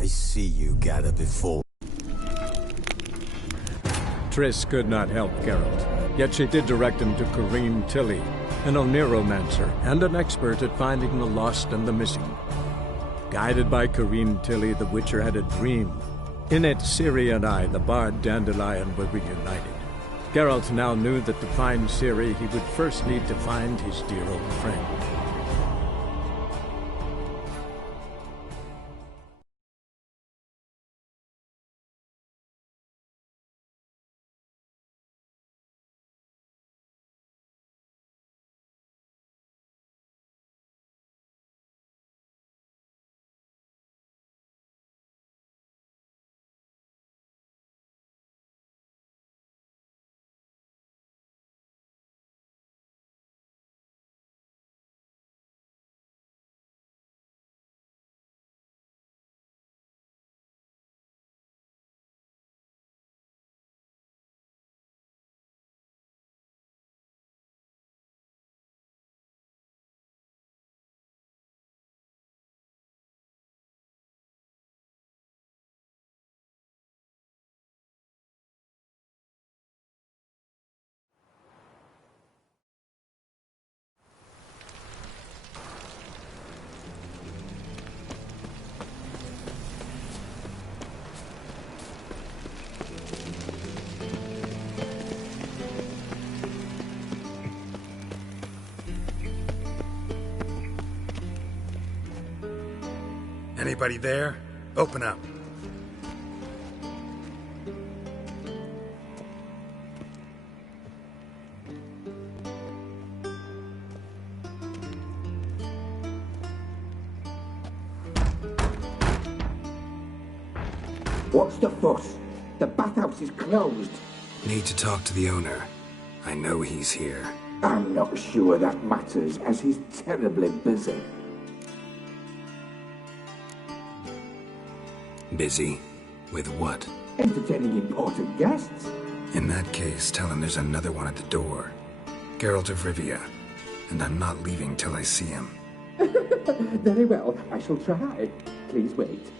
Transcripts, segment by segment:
I see you gather before. Triss could not help Geralt, yet she did direct him to Corrine Tilly, an Oniromancer and an expert at finding the lost and the missing. Guided by Corrine Tilly, the Witcher had a dream. In it, Ciri and I, the bard Dandelion, were reunited. Geralt now knew that to find Ciri, he would first need to find his dear old friend. Anybody there? Open up. What's the fuss? The bathhouse is closed. Need to talk to the owner. I know he's here. I'm not sure that matters, as he's terribly busy. Busy? With what? Entertaining important guests. In that case, tell him there's another one at the door. Geralt of Rivia. And I'm not leaving till I see him. Very well, I shall try. Please wait.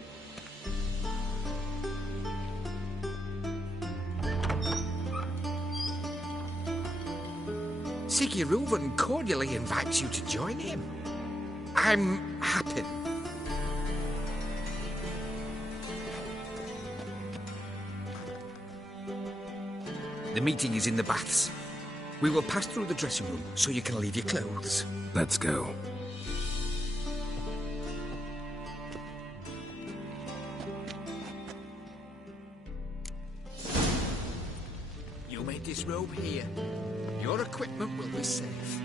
Siggy Reuven cordially invites you to join him. I'm happy. The meeting is in the baths. We will pass through the dressing room so you can leave your clothes. Let's go. You may disrobe here. Your equipment will be safe.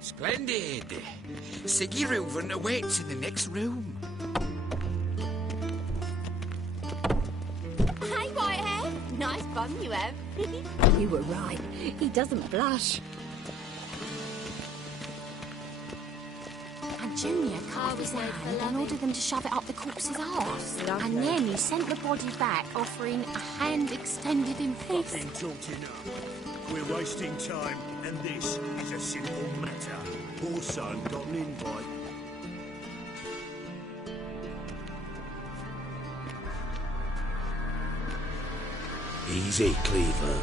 Splendid! Siggy Reuven awaits in the next room. Hey, Whitehair! Nice bum you have. You were right. He doesn't blush. And Junior cut off his hand and ordered them to shove it up the corpse's arse. And then he sent the body back, offering a hand extended in peace. Fucking talking up. We're wasting time, and this is a simple matter. Poor son got an invite. Easy, Cleaver.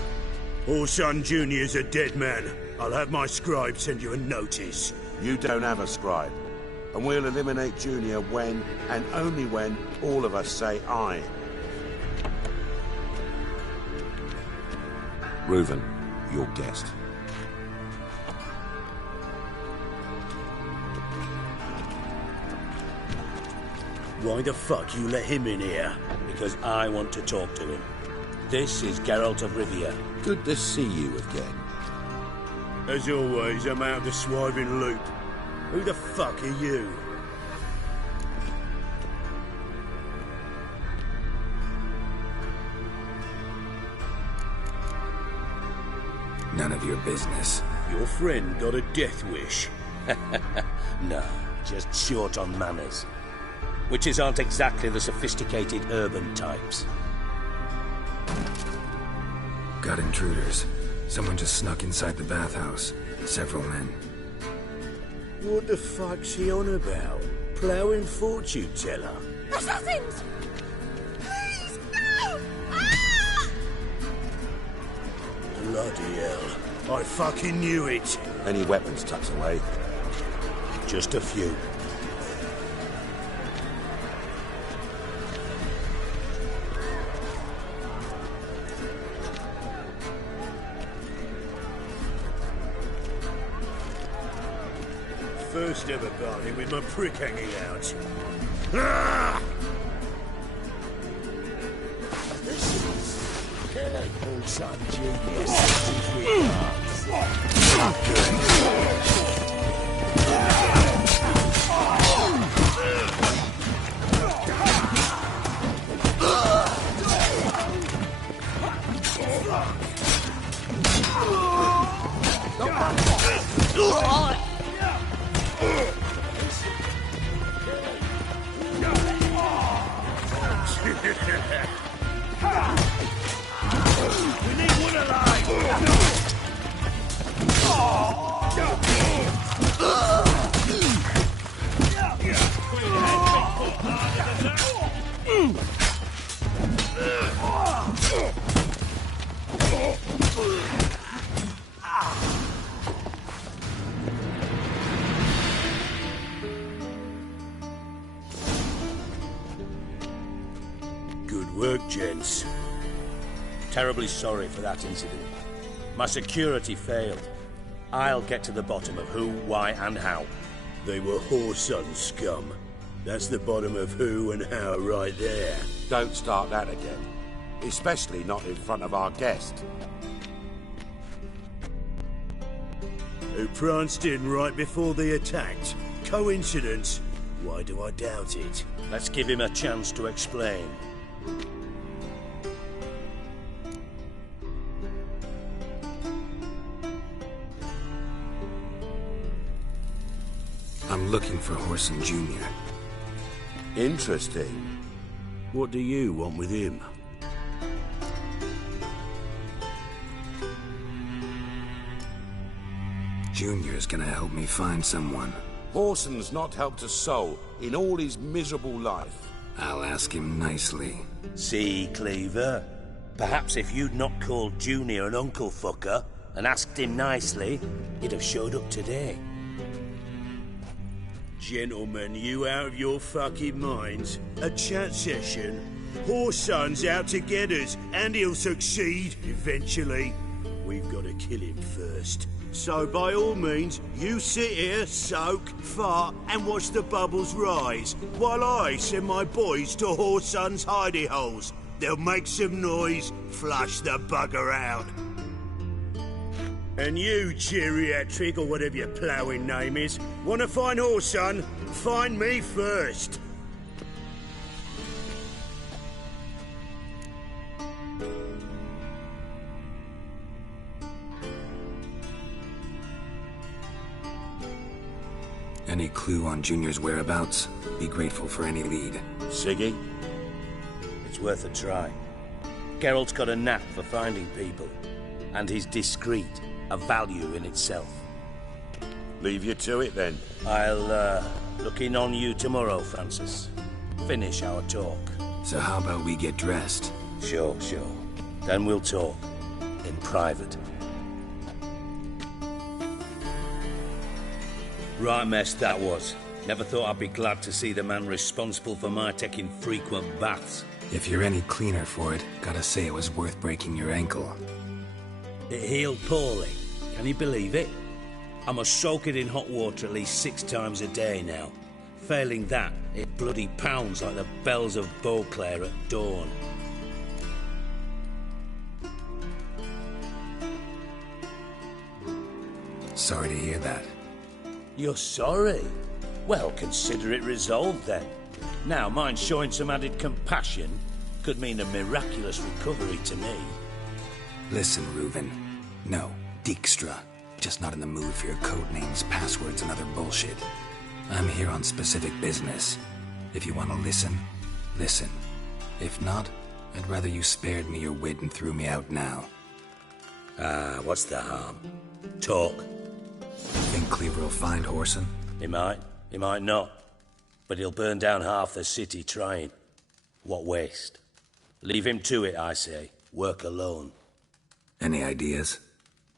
Orson Jr.'s a dead man. I'll have my scribe send you a notice. You don't have a scribe. And we'll eliminate Junior when, and only when, all of us say aye. Reuven, your guest. Why the fuck you let him in here? Because I want to talk to him. This is Geralt of Rivia. Good to see you again. As always, I'm out of the swiving loop. Who the fuck are you? None of your business. Your friend got a death wish. No, just short on manners. Witches aren't exactly the sophisticated urban types. Got intruders. Someone just snuck inside the bathhouse. Several men. What the fuck's he on about? Plowing fortune teller? Assassins! Please, no! Ah! Bloody hell. I fucking knew it. Any weapons tucked away? Just a few. First ever party with my prick hanging out. Ah! This is killing all son genius. We need one alive! Good work, gents. Terribly sorry for that incident. My security failed. I'll get to the bottom of who, why, and how. They were Whoreson scum. That's the bottom of who and how right there. Don't start that again. Especially not in front of our guest. Who pranced in right before they attacked. Coincidence? Why do I doubt it? Let's give him a chance to explain. I'm looking for Whoreson Jr. Interesting. What do you want with him? Junior's gonna help me find someone. Whoreson's not helped a soul in all his miserable life. I'll ask him nicely. See, Cleaver? Perhaps if you'd not called Junior an uncle fucker and asked him nicely, he'd have showed up today. Gentlemen, you out of your fucking minds? A chat session? Whoreson's out to get us, and he'll succeed, eventually. We've got to kill him first. So by all means, you sit here, soak, fart, and watch the bubbles rise, while I send my boys to Whoreson's hidey holes. They'll make some noise, flush the bugger out. And you, geriatric, or whatever your ploughing name is, want to find Whoreson? Find me first. Any clue on Junior's whereabouts? Be grateful for any lead. Siggy? It's worth a try. Geralt's got a knack for finding people, and he's discreet, a value in itself. Leave you to it, then. I'll, look in on you tomorrow, Francis. Finish our talk. So how about we get dressed? Sure. Then we'll talk. In private. Right mess that was. Never thought I'd be glad to see the man responsible for my taking frequent baths. If you're any cleaner for it, gotta say it was worth breaking your ankle. It healed poorly. Can you believe it? I must soak it in hot water at least 6 times a day now. Failing that, it bloody pounds like the bells of Beauclair at dawn. Sorry to hear that. You're sorry? Well, consider it resolved then. Now, mind showing some added compassion could mean a miraculous recovery to me. Listen, Reuven. No, Dijkstra. Just not in the mood for your code names, passwords, and other bullshit. I'm here on specific business. If you want to listen, listen. If not, I'd rather you spared me your wit and threw me out now. What's the harm? Talk. Think Cleaver will find Whoreson? He might not. But he'll burn down half the city trying. What waste? Leave him to it, I say. Work alone. Any ideas?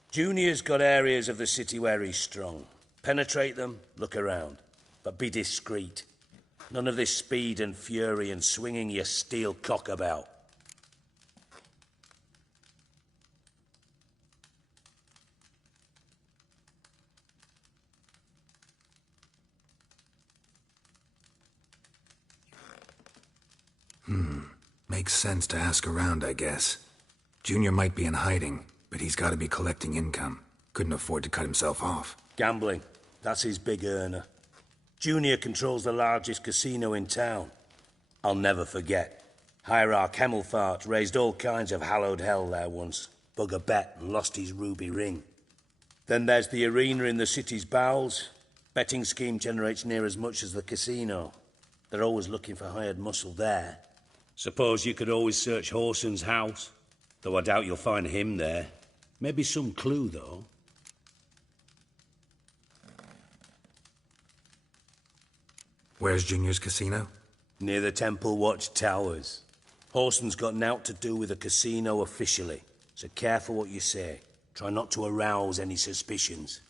Junior's got areas of the city where he's strong. Penetrate them, look around. But be discreet. None of this speed and fury and swinging your steel cock about. Makes sense to ask around, I guess. Junior might be in hiding, but he's got to be collecting income. Couldn't afford to cut himself off. Gambling. That's his big earner. Junior controls the largest casino in town. I'll never forget. Hierarch Hemmelfart raised all kinds of hallowed hell there once. Bug a bet and lost his ruby ring. Then there's the arena in the city's bowels. Betting scheme generates near as much as the casino. They're always looking for hired muscle there. Suppose you could always search Whoreson's house. Though I doubt you'll find him there. Maybe some clue, though. Where's Junior's casino? Near the Temple Watch Towers. Whoreson's got nought to do with the casino officially. So careful what you say. Try not to arouse any suspicions.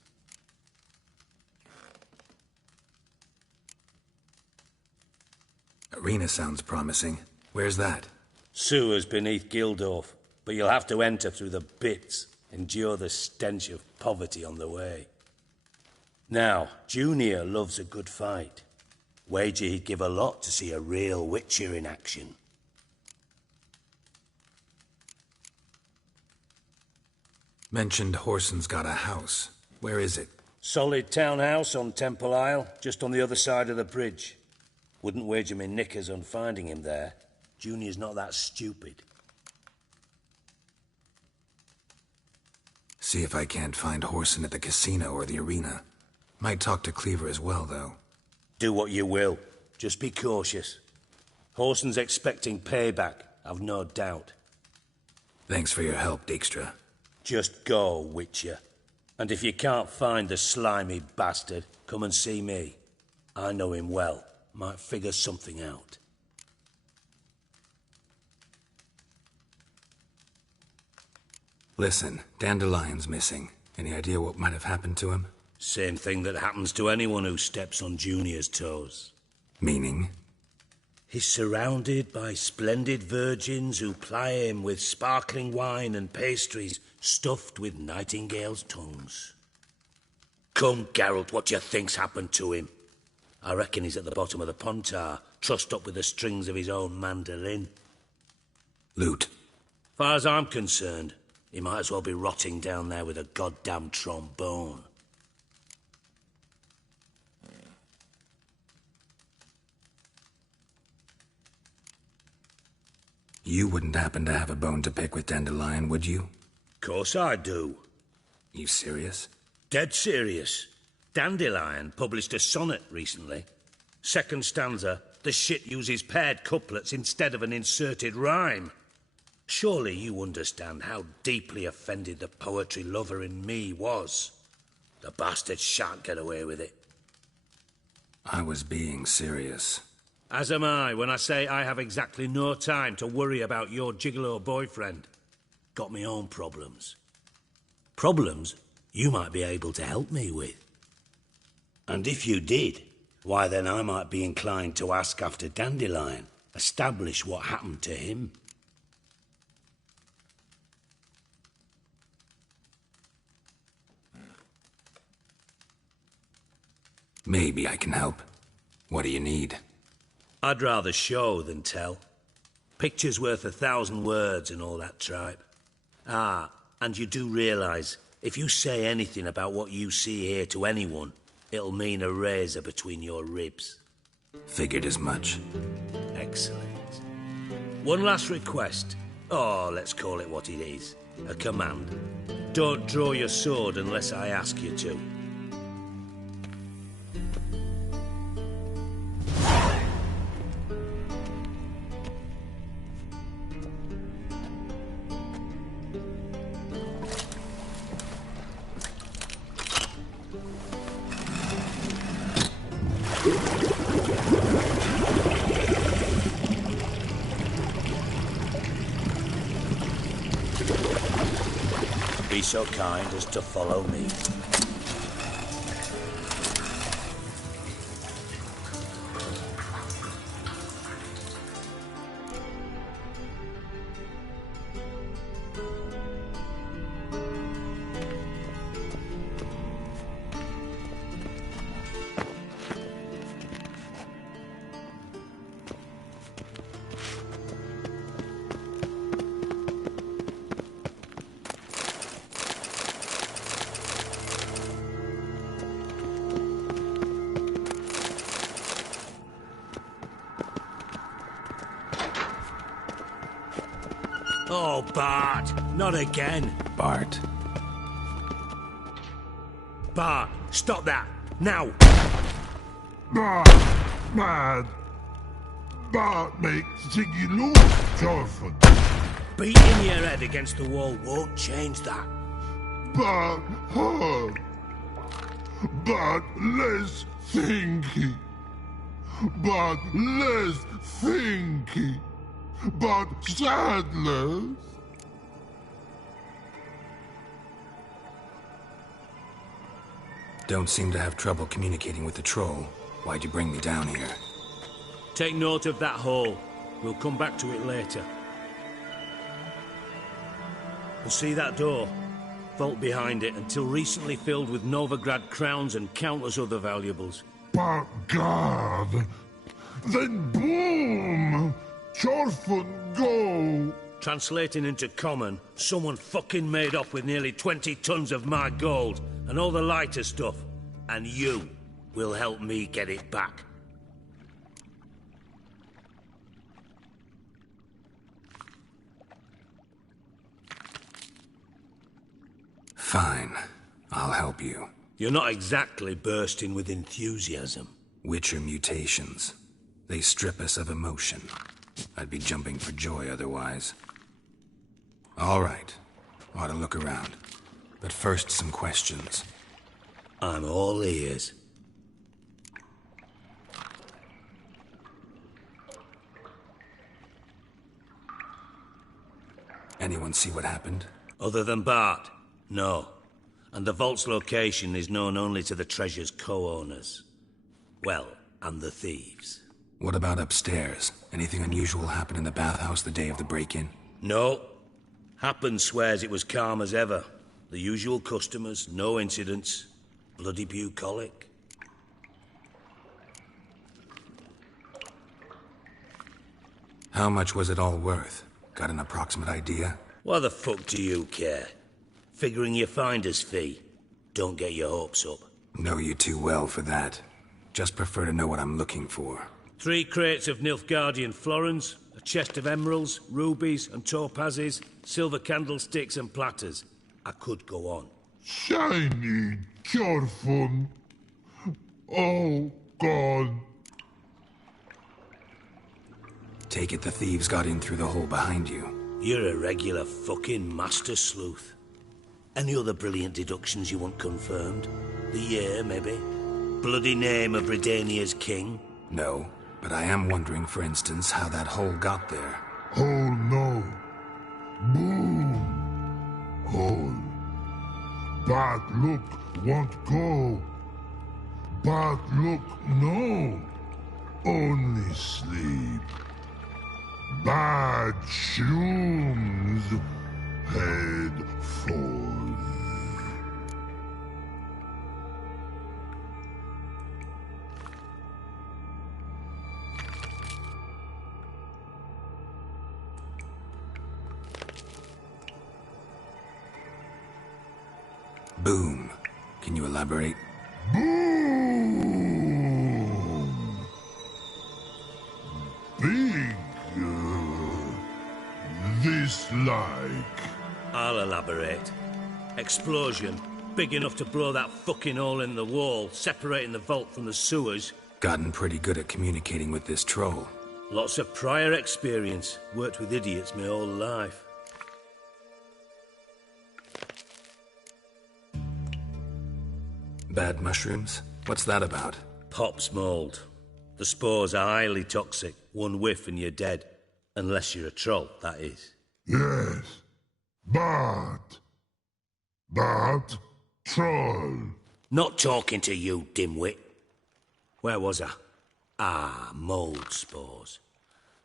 Arena sounds promising. Where's that? Sewers beneath Gildorf, but you'll have to enter through the bits, endure the stench of poverty on the way. Now, Junior loves a good fight. Wager he'd give a lot to see a real Witcher in action. Mentioned Whoreson's got a house. Where is it? Solid townhouse on Temple Isle, just on the other side of the bridge. Wouldn't wager me knickers on finding him there. Junior's not that stupid. See if I can't find Whoreson at the casino or the arena. Might talk to Cleaver as well, though. Do what you will. Just be cautious. Whoreson's expecting payback, I've no doubt. Thanks for your help, Dijkstra. Just go, Witcher. And if you can't find the slimy bastard, come and see me. I know him well. Might figure something out. Listen, Dandelion's missing. Any idea what might have happened to him? Same thing that happens to anyone who steps on Junior's toes. Meaning? He's surrounded by splendid virgins who ply him with sparkling wine and pastries stuffed with nightingales' tongues. Come, Geralt, what do you think's happened to him? I reckon he's at the bottom of the Pontar, trussed up with the strings of his own mandolin. Loot. Far as I'm concerned, he might as well be rotting down there with a goddamn trombone. You wouldn't happen to have a bone to pick with Dandelion, would you? Course I do. You serious? Dead serious. Dandelion published a sonnet recently. Second stanza, the shit uses paired couplets instead of an inserted rhyme. Surely you understand how deeply offended the poetry lover in me was. The bastard shan't get away with it. I was being serious. As am I when I say I have exactly no time to worry about your gigolo boyfriend. Got me own problems. Problems you might be able to help me with. And if you did, why then I might be inclined to ask after Dandelion, establish what happened to him. Maybe I can help. What do you need? I'd rather show than tell. Picture's worth 1,000 words and all that tripe. Ah, and you do realise, if you say anything about what you see here to anyone, it'll mean a razor between your ribs. Figured as much. Excellent. One last request. Oh, let's call it what it is. A command. don't draw your sword unless I ask you to. Be so kind as to follow me. Oh, Bart, not again. Bart. Bart, stop that, now! Bart makes Ziggy lose, Thorfinn. Beating your head against the wall won't change that. Bart hard. Bart less thinky. Bart less thinky. But sadness. Don't seem to have trouble communicating with the troll. Why'd you bring me down here? Take note of that hole. We'll come back to it later. We'll see that door? Vault behind it, until recently filled with Novigrad crowns and countless other valuables. But God! Then boom! Thorfinn, go! Translating into common, someone fucking made off with nearly 20 tons of my gold, and all the lighter stuff. And you will help me get it back. Fine. I'll help you. You're not exactly bursting with enthusiasm. Witcher mutations. They strip us of emotion. I'd be jumping for joy otherwise. All right. Ought to look around. But first, some questions. I'm all ears. Anyone see what happened? Other than Bart? No. And the vault's location is known only to the treasure's co-owners. Well, and the thieves. What about upstairs? Anything unusual happen in the bathhouse the day of the break-in? No. Happen swears it was calm as ever. The usual customers, no incidents. Bloody bucolic. How much was it all worth? Got an approximate idea? Why the fuck do you care? Figuring your finder's fee. Don't get your hopes up. Know you too well for that. Just prefer to know what I'm looking for. 3 crates of Nilfgaardian florins, a chest of emeralds, rubies and topazes, silver candlesticks and platters. I could go on. Shiny Thorfinn. Oh, God. Take it the thieves got in through the hole behind you. You're a regular fucking master sleuth. Any other brilliant deductions you want confirmed? The year, maybe? Bloody name of Redania's king? No, but I am wondering, for instance, how that hole got there. Hole no. Boom. Hole. Bad look won't go. Bad look no. Only sleep. Bad shrooms. Head forth. Boom. Can you elaborate? Boom! Big. This like. I'll elaborate. Explosion. Big enough to blow that fucking hole in the wall, separating the vault from the sewers. Gotten pretty good at communicating with this troll. Lots of prior experience. Worked with idiots my whole life. Bad mushrooms? What's that about? Pop's mold. The spores are highly toxic. One whiff and you're dead. Unless you're a troll, that is. Yes. Bad troll. Not talking to you, dimwit. Where was I? Ah, mold spores.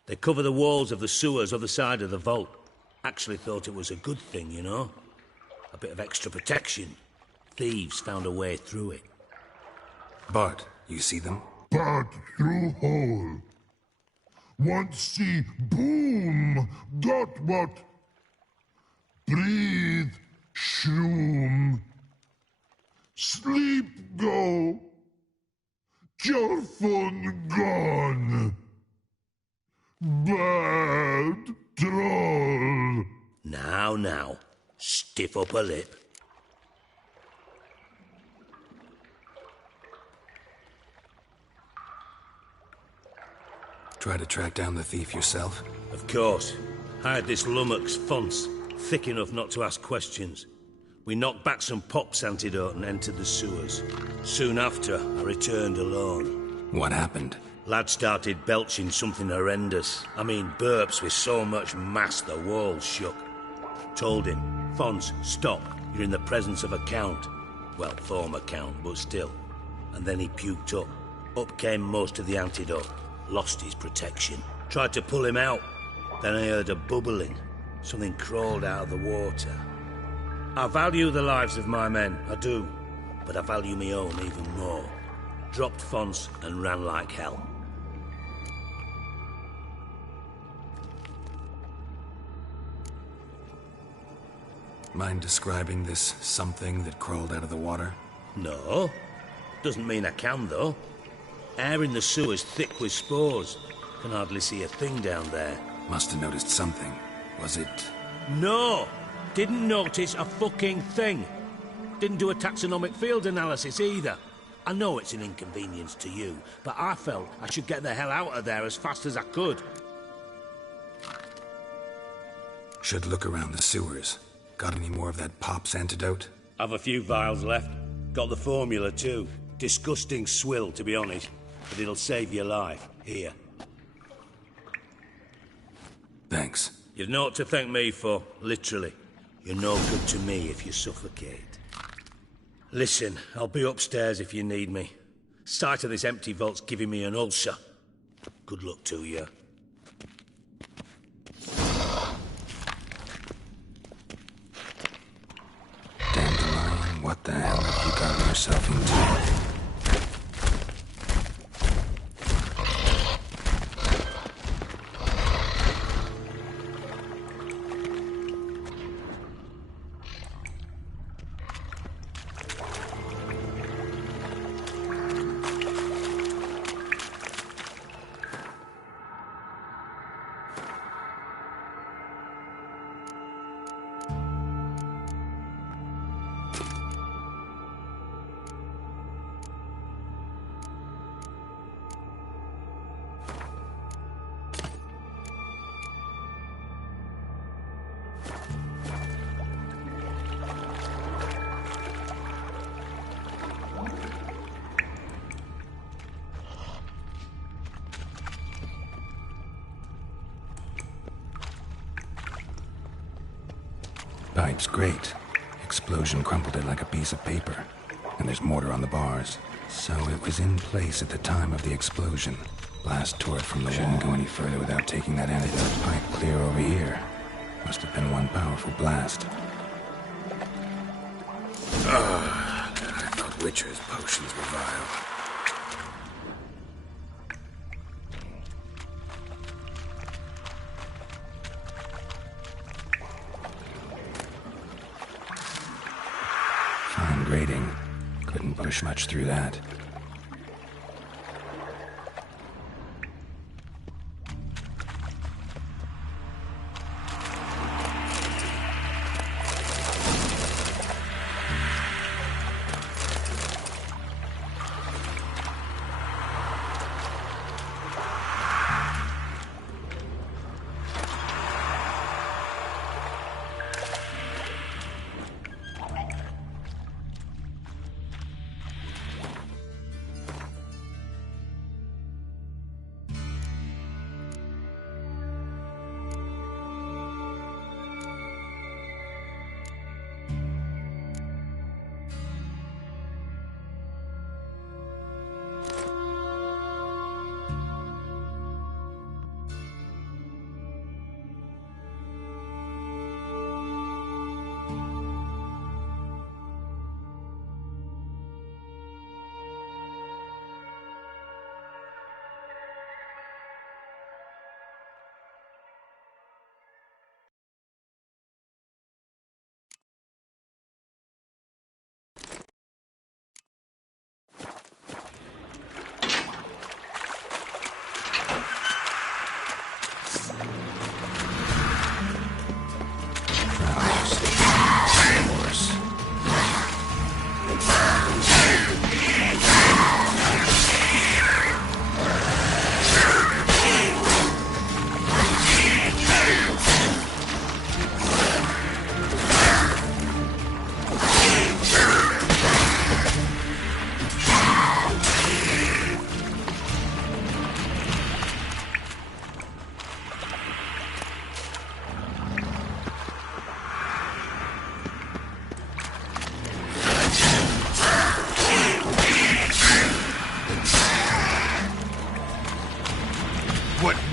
They cover the walls of the sewers other side of the vault. Actually thought it was a good thing, you know? A bit of extra protection. Thieves found a way through it. Bart, you see them? Bad through hole. Want see boom. Got what? Breathe. Shroom. Sleep go. Your phone gone. Bad troll. Now. Stiff up a lip. Try to track down the thief yourself? Of course. Hired this lummox, Fons, thick enough not to ask questions. We knocked back some Pop's antidote and entered the sewers. Soon after, I returned alone. What happened? Lad started belching something horrendous. I mean, burps with so much mass the walls shook. Told him, Fons, stop. You're in the presence of a count. Well, former count, but still. And then he puked up. Up came most of the antidote. Lost his protection. Tried to pull him out. Then I heard a bubbling. Something crawled out of the water. I value the lives of my men, I do. But I value my own even more. Dropped Fons and ran like hell. Mind describing this something that crawled out of the water? No. Doesn't mean I can, though. Air in the sewer's thick with spores. Can hardly see a thing down there. Must have noticed something. Was it... No! Didn't notice a fucking thing. Didn't do a taxonomic field analysis either. I know it's an inconvenience to you, but I felt I should get the hell out of there as fast as I could. Should look around the sewers. Got any more of that Pop's antidote? I've a few vials left. Got the formula too. Disgusting swill, to be honest. But it'll save your life. Here. Thanks. You've naught to thank me for, literally. You're no good to me if you suffocate. Listen, I'll be upstairs if you need me. Sight of this empty vault's giving me an ulcer. Good luck to you. Dandelion, what the hell have you gotten yourself into? Pipe's great. Explosion crumpled it like a piece of paper. And there's mortar on the bars. So it was in place at the time of the explosion. Blast tore it from the wall. Shouldn't go any further without taking that antidote pipe clear over here. Must have been one powerful blast. I thought Witcher's potions were vile. Fine grating. Couldn't push much through that.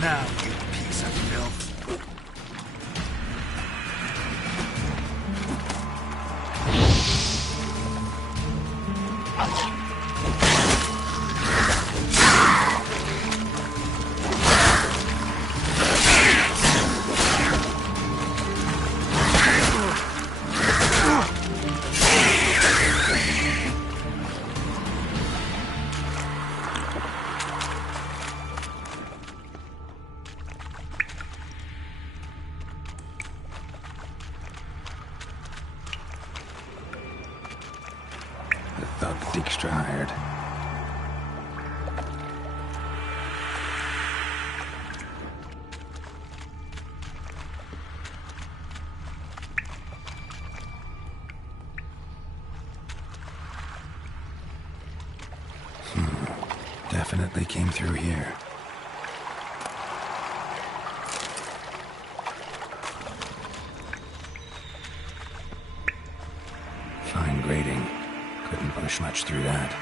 now, you piece of filth. Thug Dijkstra hired. Definitely came through here. Fine grading. Couldn't push much through that.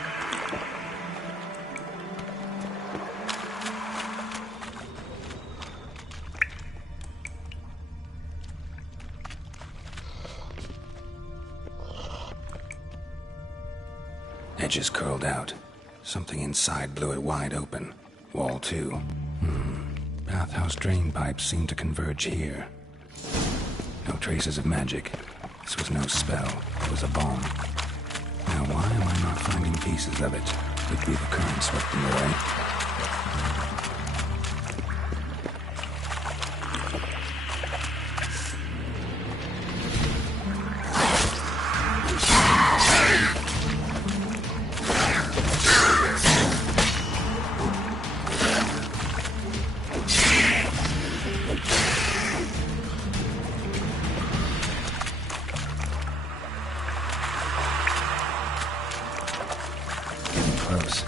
Edges curled out. Something inside blew it wide open. Wall 2. Bathhouse drain pipes seem to converge here. No traces of magic. This was no spell. It was a bomb. Now, why am I not finding pieces of it? Could be the current swept them away. Close.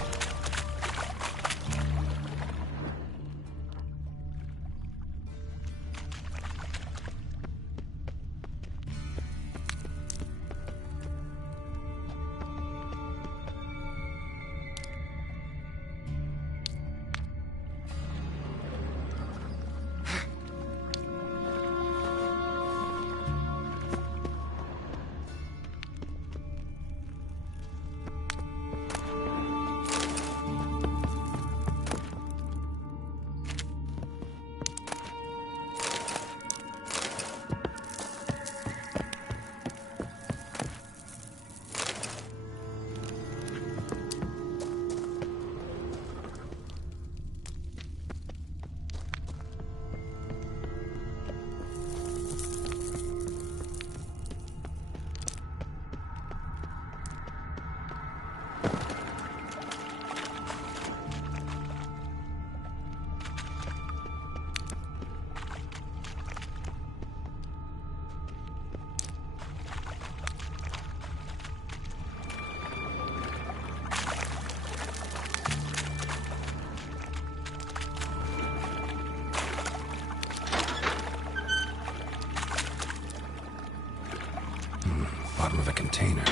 Bottom of a container.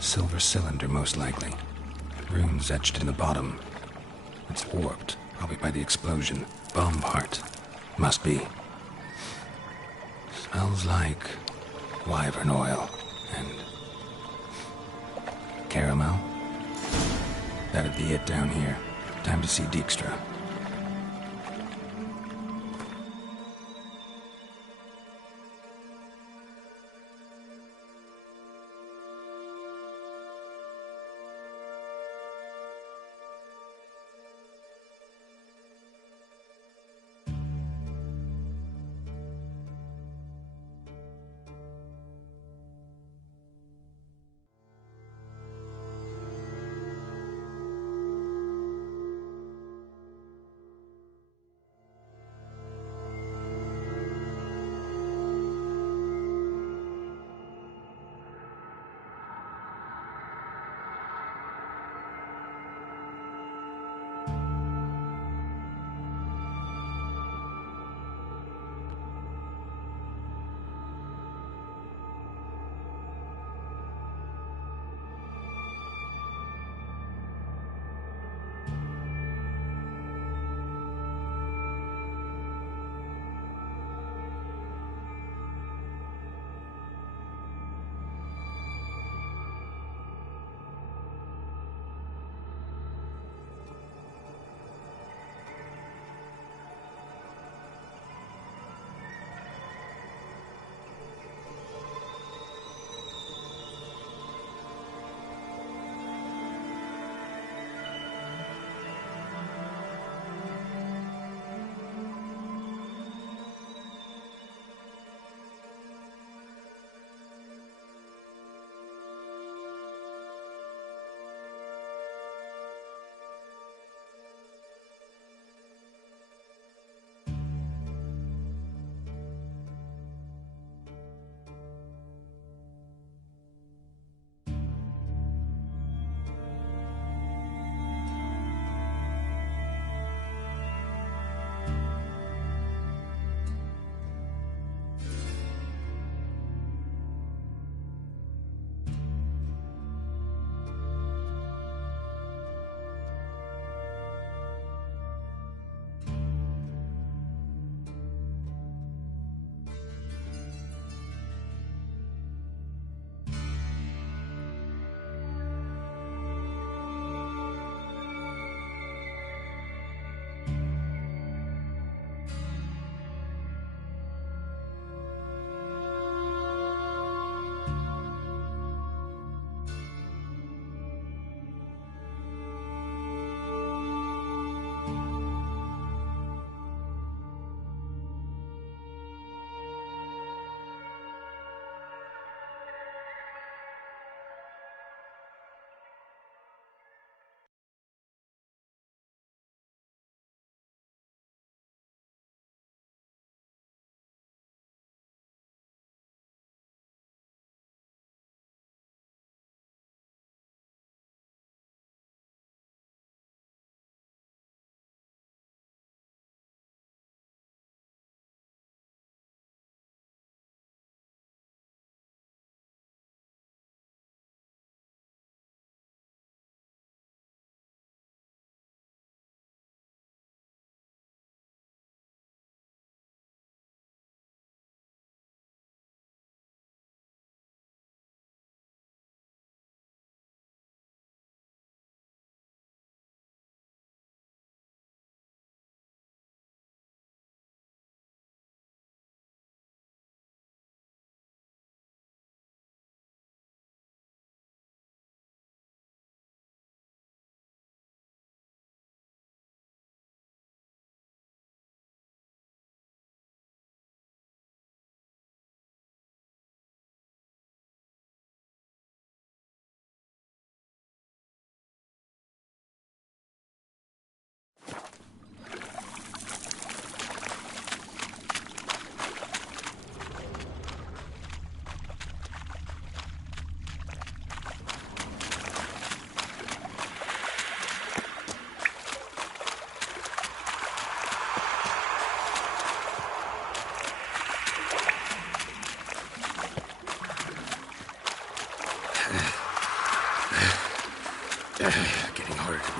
Silver cylinder, most likely. Runes etched in the bottom. It's warped, probably by the explosion. Bomb part. Must be. Smells like wyvern oil and caramel. That'd be it down here. Time to see Dijkstra.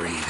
breathe.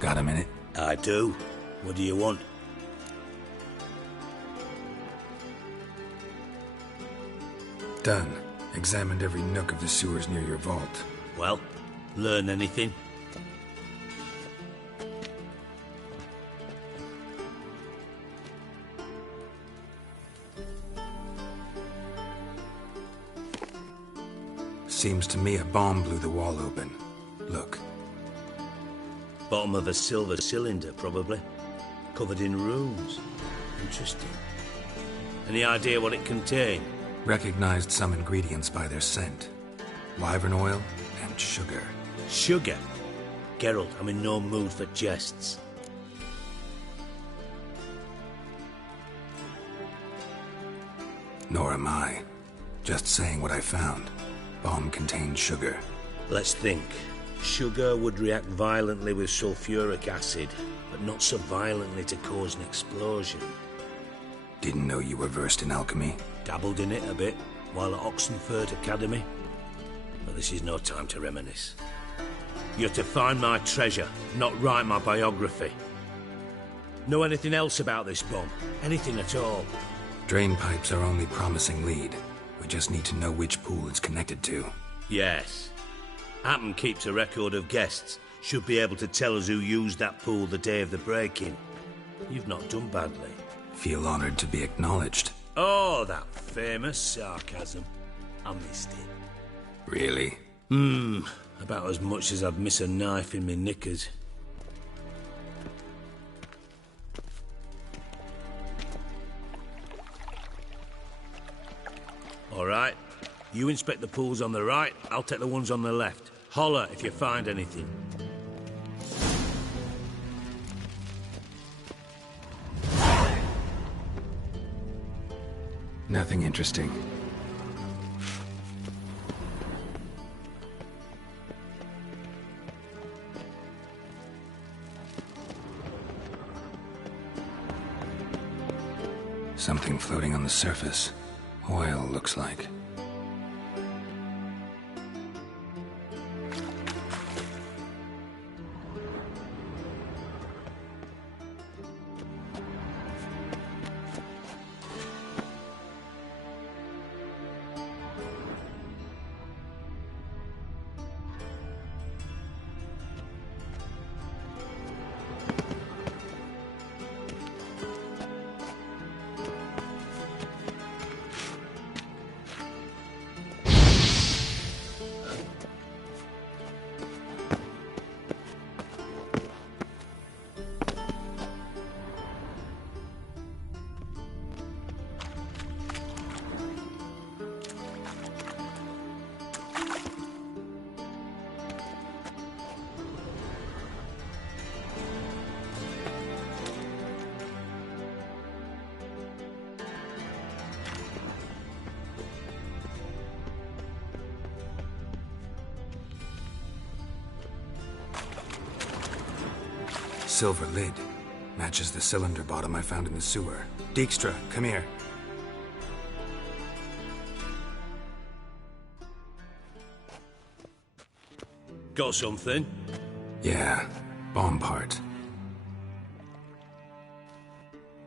Got a minute? I do. What do you want? Done. Examined every nook of the sewers near your vault. Well, learn anything? Seems to me a bomb blew the wall open. Look. Bottom of a silver cylinder, probably. Covered in runes. Interesting. Any idea what it contained? Recognized some ingredients by their scent. Wyvern oil and sugar. Sugar? Geralt, I'm in no mood for jests. Nor am I. Just saying what I found. Bomb contained sugar. Let's think. Sugar would react violently with sulfuric acid, but not so violently to cause an explosion. Didn't know you were versed in alchemy. Dabbled in it a bit, while at Oxenford Academy. But this is no time to reminisce. You're to find my treasure, not write my biography. Know anything else about this bomb? Anything at all? Drain pipes are only promising lead. We just need to know which pool it's connected to. Yes. Hammond keeps a record of guests. Should be able to tell us who used that pool the day of the break-in. You've not done badly. Feel honored to be acknowledged. Oh, that famous sarcasm. I missed it. Really? About as much as I'd miss a knife in my knickers. All right. You inspect the pools on the right, I'll take the ones on the left. Holler if you find anything. Nothing interesting. Something floating on the surface. Oil, looks like. Silver lid. Matches the cylinder bottom I found in the sewer. Dijkstra, come here. Got something? Yeah, bomb part.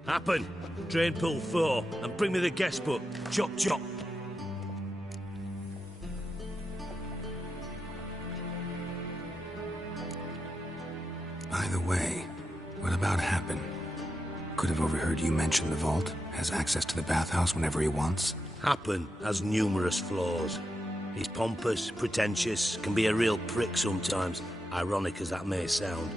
Happen. Drain pool 4, and bring me the guest book. Chop chop. By the way, what about Happen? Could have overheard you mention the vault. Has access to the bathhouse whenever he wants. Happen has numerous flaws. He's pompous, pretentious, can be a real prick sometimes, ironic as that may sound.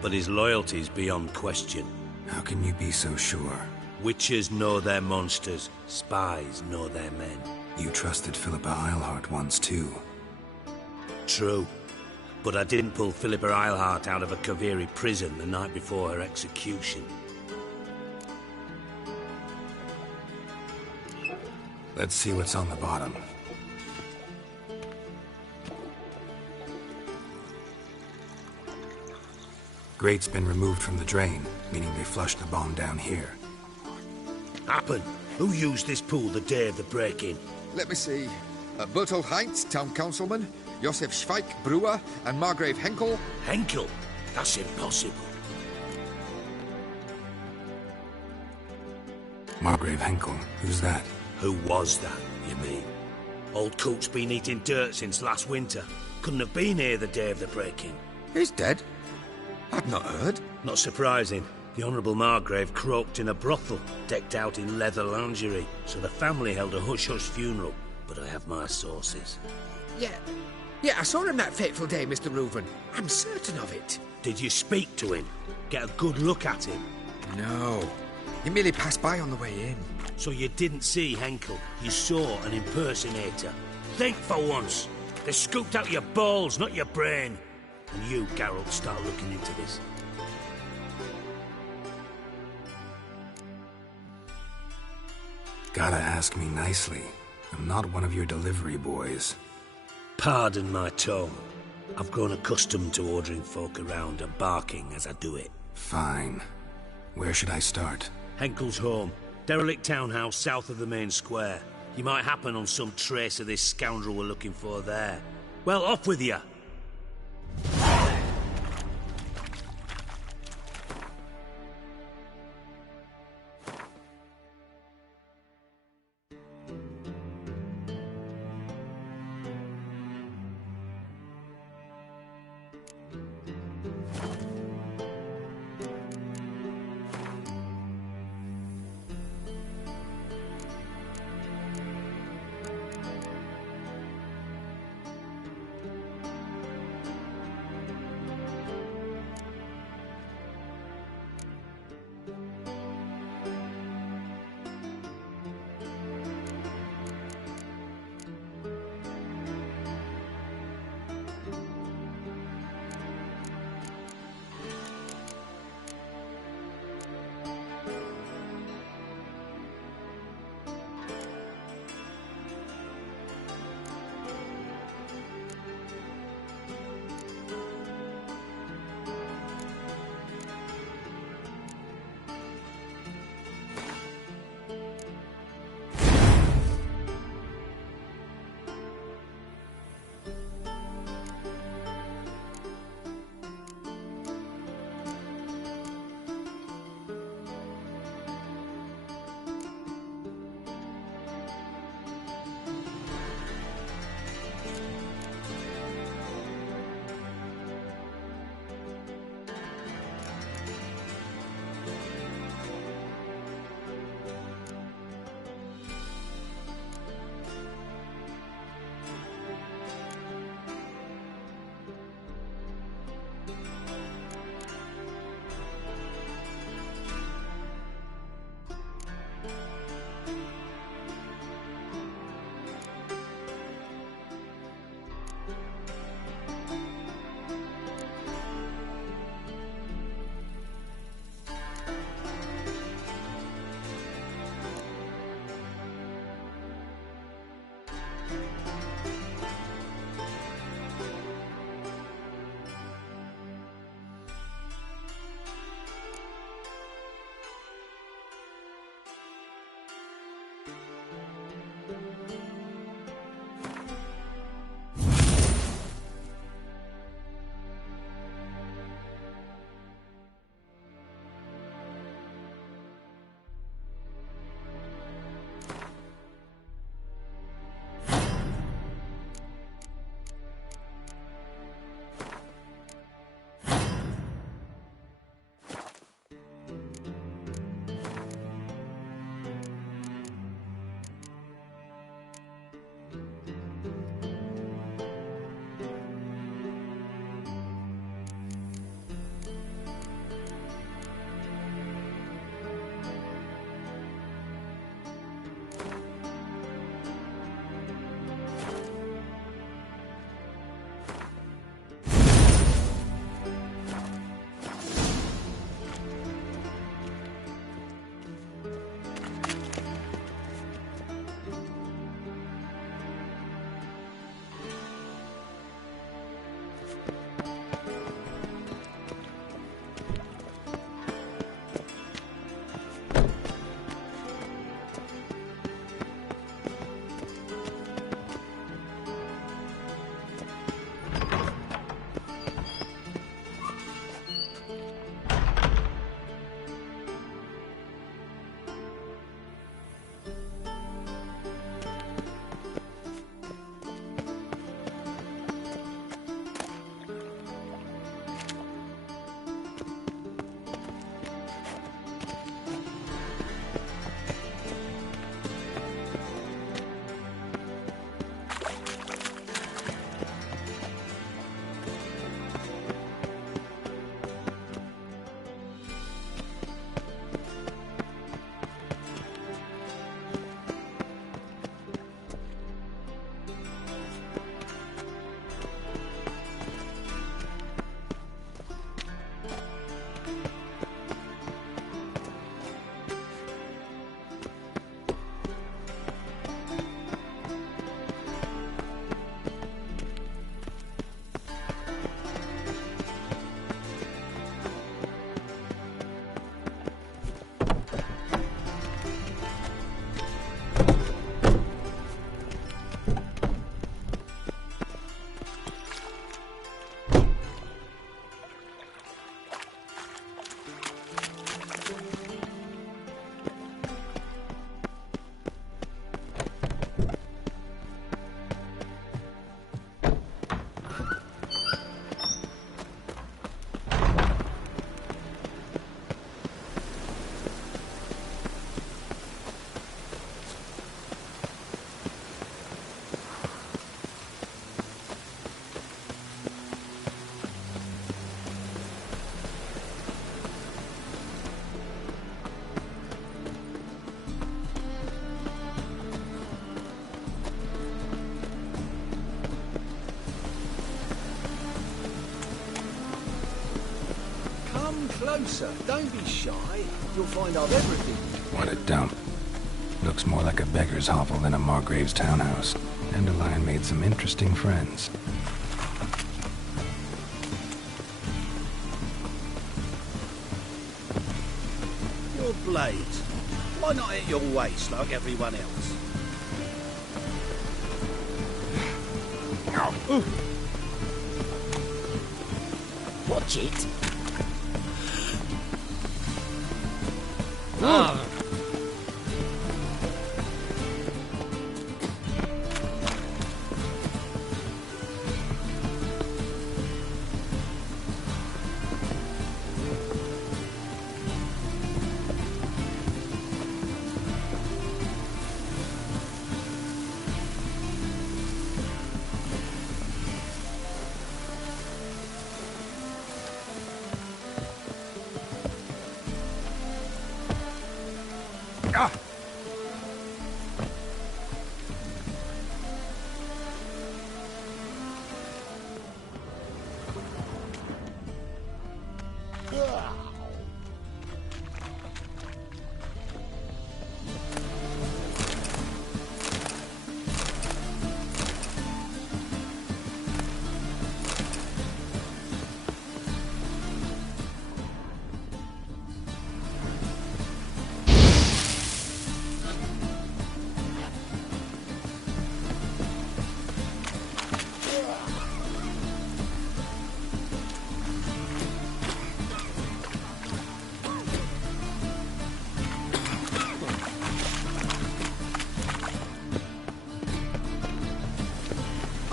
But his loyalty's beyond question. How can you be so sure? Witches know their monsters, spies know their men. You trusted Philippa Eilhart once too. True. But I didn't pull Philippa Eilhart out of a Kaviri prison the night before her execution. Let's see what's on the bottom. Grate's been removed from the drain, meaning they flushed the bomb down here. Happen. Who used this pool the day of the break-in? Let me see. Bertolt Heinz, town councilman, Josef Schweik, brewer, and Margrave Henkel. Henkel? That's impossible. Margrave Henkel? Who's that? Who was that, you mean? Old Coot's been eating dirt since last winter. Couldn't have been here the day of the break-in. He's dead? I've not heard. Not surprising. The Honourable Margrave croaked in a brothel, decked out in leather lingerie, so the family held a hush-hush funeral. But I have my sources. Yeah, I saw him that fateful day, Mr. Reuven. I'm certain of it. Did you speak to him? Get a good look at him? No. He merely passed by on the way in. So you didn't see Henkel. You saw an impersonator. Think for once. They scooped out your balls, not your brain. And you, Geralt, start looking into this. Gotta ask me nicely. I'm not one of your delivery boys. Pardon my tone. I've grown accustomed to ordering folk around and barking as I do it. Fine. Where should I start? Henkel's home. Derelict townhouse south of the main square. You might happen on some trace of this scoundrel we're looking for there. Well, off with you! closer. Don't be shy. You'll find I've everything. What a dump. Looks more like a beggar's hovel than a Margrave's townhouse. Dandelion made some interesting friends. Your blades. Why not at your waist like everyone else? Watch it. Ah.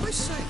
I say.